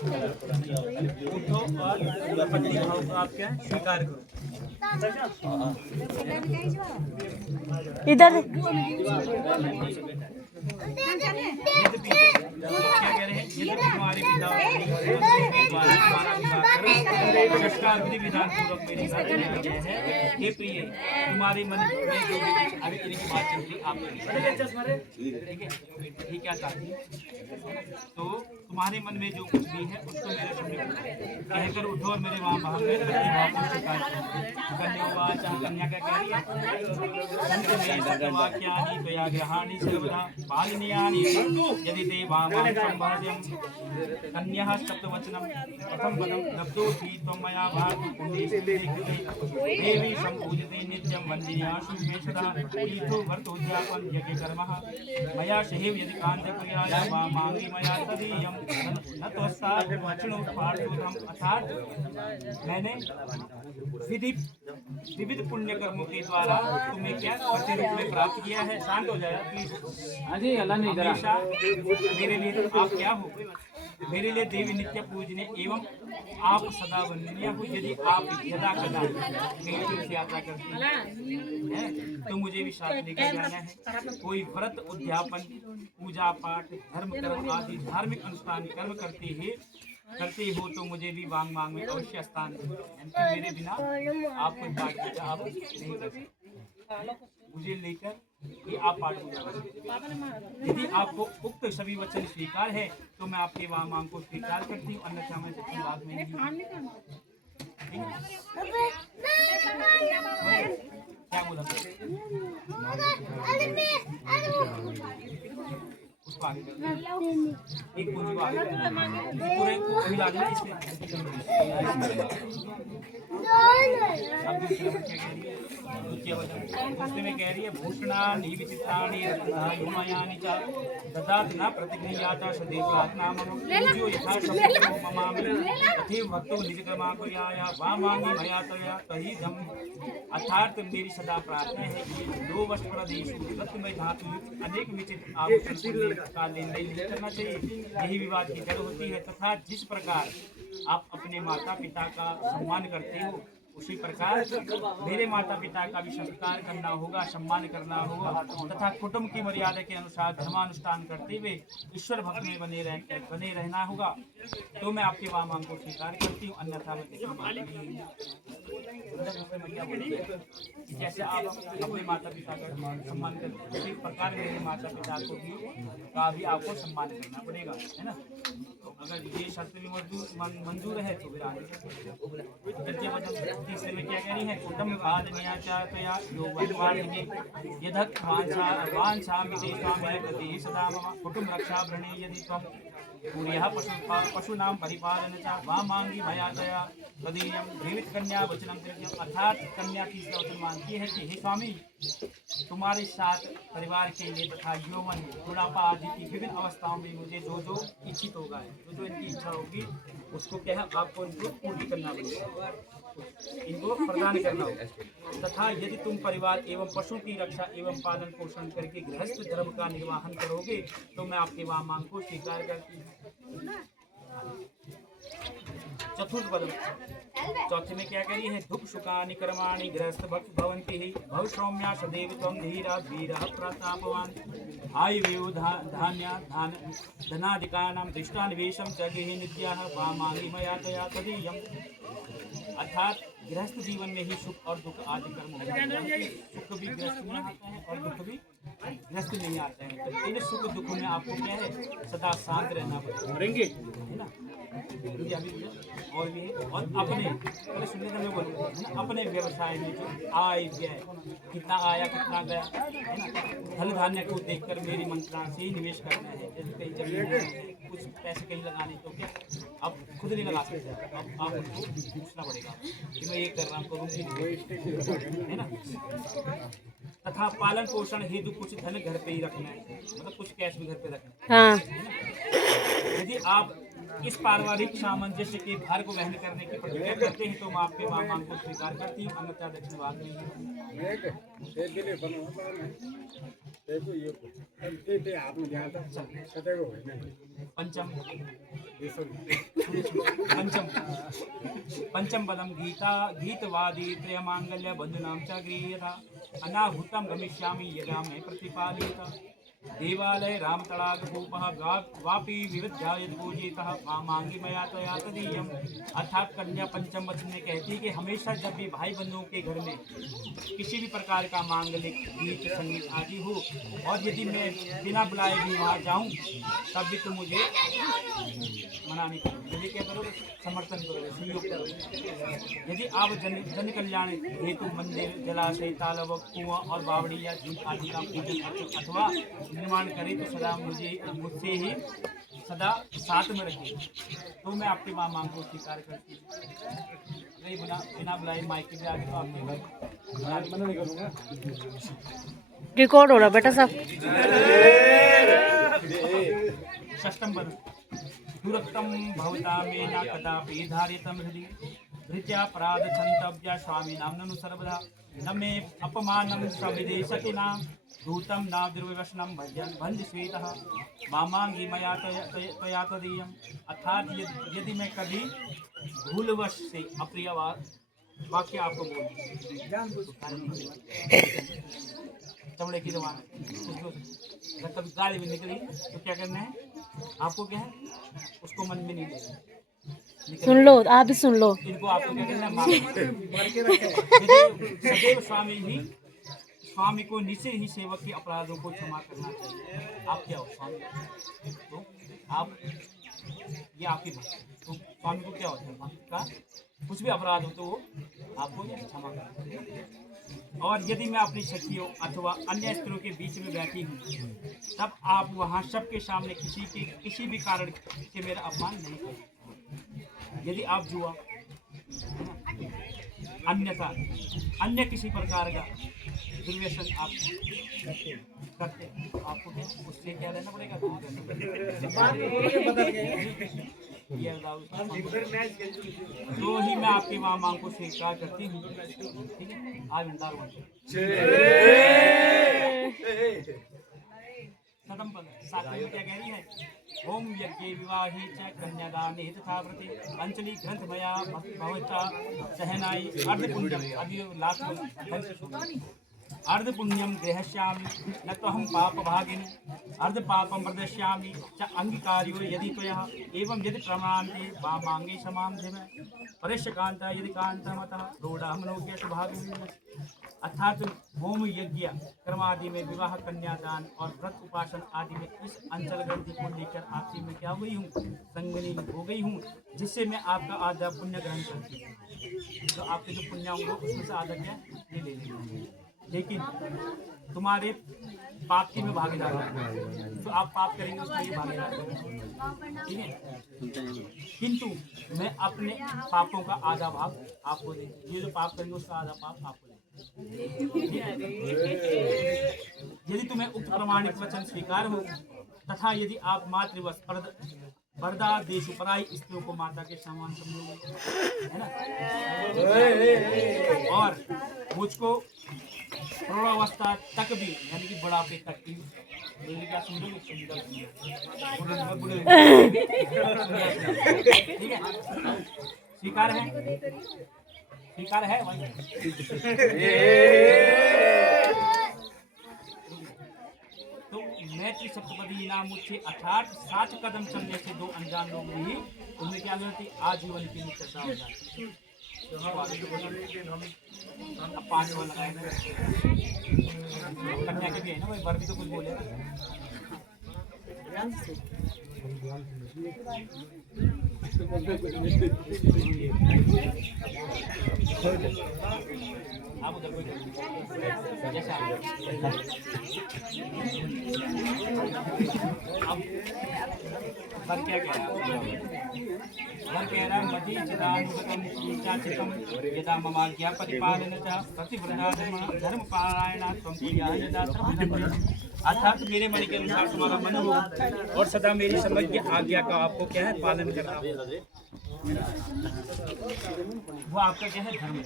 उठो और पति भाव को आप क्या स्वीकार करो। इधर क्या कह रहे हैं? यदि तुम्हारे पिता के द्वारा तुम्हारा विवाह कर संस्कार विधि विधान पूर्वक मेरे साथ किया गया है, हे प्रिय, तुम्हारे मन में जो भी अभी की बात चल रही आप ठीक है, ये क्या चाहती है? तो तुम्हारे मन में जो कुछ भी है उसको मेरे सामने कहकर उठो और मेरे वहाँ बाहर में भाव को स्वीकार करो। कन्यावाच, कन्या क्या कह रही है? वाक्यानि त्वयाग्रहाणि सर्वदा पालनीयानि यदि ते वामां संभाव्यं। कन्याः सप्तवचनं प्रथम पदं लब्धोऽसि त्वं मया भारतकुण्डे देवी सम्पूजिते नित्यं वन्दनीयासु विशेषतः तीर्थो व्रतोद्यापन यज्ञकर्मः मया सहेव यदि कान्तिप्रियाय वामांगि मया तदीयं न त्वस्तात् वचनो पार्थोधम। अर्थात मैंने विविध पुण्य कर्मों के द्वारा तुम्हें क्या पति रूप में प्राप्त किया है। शांत हो जाए प्लीज। हमेशा मेरे लिए आप क्या हो? मेरे लिए देवी नित्य पूजनीय एवं आप सदा वंदनीय हो। यदि आप यदा कदा मेरी तीर्थ यात्रा करते हैं तो मुझे भी साथ लेकर जाना है। कोई व्रत उद्यापन पूजा पाठ धर्म कर्म आदि धार्मिक अनुष्ठान कर्म करते हो तो मुझे भी वांग मांग में अवश्य स्थान है। मेरे बिना आप कोई पाठ पूजा आप नहीं कर सकते। मुझे लेकर ये आप पाठ पूजा करें। यदि आपको उक्त सभी वचन स्वीकार है तो मैं आपके वांग मांग को स्वीकार करती हूँ, अन्यथा मैं सच्ची बात में नहीं। क्या बोला उसको आगे एक पूंजी को आगे पूरे को मिला देना इसमें। अब दूसरे में क्या कह रही है? दूसरे में कह रही है भूषणानि विचित्राणि रत्नानि च ददात न प्रतिगृह्याता सदैव प्रार्थना मम पूज्यो यथा शक्तो ममामि तथैव भक्तो निजकर्मा कुर्याय वामांगि मया तया तहि धम। अर्थात मेरी सदा प्रार्थना है कि दो वर्ष प्रदेश रत्नमय धातु अनेक विचित्र आभूषण का लेन देन करना चाहिए। यही विवाद की जड़ होती है। तथा जिस प्रकार आप अपने माता पिता का सम्मान करते हो उसी प्रकार मेरे माता पिता का भी संस्कार करना होगा, सम्मान करना होगा तथा कुटुंब की मर्यादा के अनुसार धर्मानुष्ठान करते हुए ईश्वर भक्त में बने रहना होगा। तो मैं आपके वामांग को स्वीकार करती हूँ, अन्यथा मैं जैसे आप अपने माता पिता का सम्मान करते हैं उसी प्रकार मेरे माता पिता को भी आपको सम्मान करना पड़ेगा, है ना। तो अगर ये शर्त भी मंजूर है तो फिर आगे तीसरे में क्या कह रही है? कुटुंब आदनिया चाहतया जो वनवारिणी यदक वांछा मिते स्वामी प्रति सदा मम कुटुंब रक्षा भ्रणे यदि त्वं पूर्यः पशूनां परिपालन च वामांगी मया दया तदीयं जीवित कन्या वचनम तृतीयम्। अर्थात कन्या तीसरा वचन मांगती है कि हे स्वामी तुम्हारे साथ परिवार के लिए तथा यौवन बुढ़ापा आदि की विभिन्न अवस्थाओं में मुझे जो जो इच्छित होगा, जो इनकी इच्छा होगी उसको क्या है आपको इनको पूरी करना पड़ेगा, इनको प्रदान करना होगा। तथा यदि तुम परिवार एवं पशु की रक्षा एवं पालन पोषण करके गृहस्थ धर्म का निर्वाहन करोगे तो मैं आपके वहाँ मांग को स्वीकार करती हूँ। चतुर्थ पद चौथे में क्या करी है? दुख सुखानि कर्माणि गृहस्थ भक्त भवन्ति हि भव सौम्या सदैव त्वं धीरा वीरः प्रतापवान् आयुर्वेद धान्य धनादिकानां दृष्टानिवेशं च गृहे नित्याः वामांगि मया तया तदीयम्। अर्थात गृहस्थ जीवन में ही सुख और दुख आदि कर्म होते हैं। सुख भी गृहस्थ में आता है और दुख भी गृहस्थ में ही आता है। तो इन सुख दुख में आपको क्या है? सदा शांत रहना पड़ेगा, है ना। और भी और अपने पहले सुनने का मैं बोलूँ अपने व्यवसाय में जो आय व्यय कितना आया कितना गया, है ना। धन धान्य को देखकर मेरी मंत्रणा से ही निवेश करना है। जैसे कहीं जमीन कुछ पैसे कहीं लगाने तो क्या अब खुद नहीं लगा सकते, अब आप उनको पूछना पड़ेगा कि मैं ये कर रहा हूँ करूँगी, है ना। तथा पालन पोषण हेतु कुछ धन घर पे ही रखना है, मतलब कुछ कैश भी घर पे रखना है। यदि आप इस पारिवारिक सामंजस्य के भार को वहन करने की प्रतिज्ञा करते हैं तो मैं आपके मांग को स्वीकार करती हूँ, अन्यथा दक्षिण भाग में पंचम पदम गीतवादी त्रयमांगल्य बंधुनां च गृह्यता अनाहुतं गमिष्यामि यदा मे प्रतिपादिता देवालय राम तड़ाग भूपः वापी विविध्याय पूजितः मांगी मया तया तदीयम। अर्थात कन्या पंचम वचन में कहती है कि हमेशा जब भी भाई बंधुओं के घर में किसी भी प्रकार का मांगलिक गीत संगीत आदि हो और यदि मैं बिना बुलाए भी वहाँ जाऊँ तब भी तुम मुझे मना नहीं करो, यदि क्या करोगे समर्थन करोगे, सहयोग करोगे। यदि आप जन कल्याण हेतु मंदिर जलाशय तालाब कुआं और बावड़ी या झील आदि का पूजन अथवा निर्माण करें तो सदा मुझसे ही सदा साथ में रखिए, तो मैं आपकी मांग को स्वीकार करती हूँ। नहीं बिना बुलाए माइक के आगे तो आपके मना नहीं करूँगा। रिकॉर्ड हो रहा बेटा साहब। षष्ठम पद दुरक्तम भवता मे न कदापि धारितम हृदि धृत्यापराध क्षन्तव्या स्वामी नाम सर्वदा न मे अपमानं सविदेशति नाम दूतम न दुर्व्यसनं भजन भंज श्वेतः मामांगी मया तया तदीयम्। अर्थात यदि मैं कभी भूलवश से अप्रिय वाक्य आपको बोल चमड़े की जबान अगर कभी गाली भी निकली तो क्या करना है आपको, क्या है उसको मन में नहीं लेना, सुन लो आप भी सुन लो। इनको आपको क्या करना है सदैव स्वामी को निश्चय ही सेवक के अपराधों को क्षमा करना चाहिए। आप क्या हो स्वामी, तो आप ये आपकी भक्त, तो स्वामी को क्या होता है भक्त का कुछ भी अपराध हो तो वो आपको क्षमा करना चाहिए। और यदि मैं अपनी सखियों अथवा अन्य स्त्रियों के बीच में बैठी हूँ तब आप वहाँ सबके सामने किसी भी कारण से मेरा अपमान नहीं करें। यदि आप जुआ अन्यथा अन्य किसी प्रकार का दुर्व्यसन आप करते आपको क्या उससे क्या रहना पड़ेगा, दूर रहना पड़ेगा। तो ही मैं आपके वहाँ मांग को स्वीकार करती हूँ। ठीक है, आज भंडार खत्म पद सातवें में क्या कह रही है, ओम यज्ञ विवाहे च कन्यादाने तथा व्रते अंजलि ग्रंथ मया भवता सहनाई अर्ध पुण्यम अर्ध पुण्यम ग्रहश्यामि न तो हम पाप भागिनी अर्ध पापम प्रदर्श्यामि च अंगीकार्यो यदि त्वया एवं यदि प्रमाणते वा मांगे समान धीम परेशकांता यदि कांतमतः रूढ़मनोज्ञ स्वभाव। अर्थात होम यज्ञ कर्मादि में विवाह कन्यादान और व्रत उपासन आदि में इस अंचल ग्रंथि को लेकर आपकी मैं क्या हो गई हूँ संगनी हो गई हूँ, जिससे मैं आपका आधा पुण्य ग्रहण करती हूँ। तो आपके जो पुण्य होंगे उसमें से आधा क्या ये ले लेंगे, लेकिन तुम्हारे पाप की मैं भागीदार हूँ, तो आप पाप करेंगे उसमें ये भागीदार, ठीक है। किंतु मैं अपने पापों का आधा भाग आपको दे, ये जो पाप करेंगे उसका आधा पाप आपको दे। यदि तुम्हें उक्त प्रमाणित वचन स्वीकार हो तथा यदि आप मातृवश पर्दा देश पराई स्त्रियों को माता के समान समझोगे, है ना, और मुझको प्रौढ़ावस्था तक भी यानी कि बुढ़ापे तक भी क्या समझोगे, ठीक है, स्वीकार है, स्वीकार है भाई। तो मैत्री सप्तपदी नाम मुझसे अर्थात 60 कदम चलने से दो अनजान लोग भी उनमें क्या होती आजीवन की मित्रता हो जाती है। अब 5 वो लगाए कन्या के भी है ना, वही वर भी तो कुछ बोले आप उधर कोई जैसे अब वर क्या कह रहा है? वर कह रहा है मदि चिदानुगतम चाचितम यदा ममाज्ञा परिपालन च प्रतिव्रता धर्म पारायणा त्वं प्रिया यदा सर्वधर्म। अर्थात मेरे मन के अनुसार तुम्हारा मन हो और सदा मेरी समझ आज्ञा का आपको क्या है पालन करना हो, वो आपका क्या है धर्म है।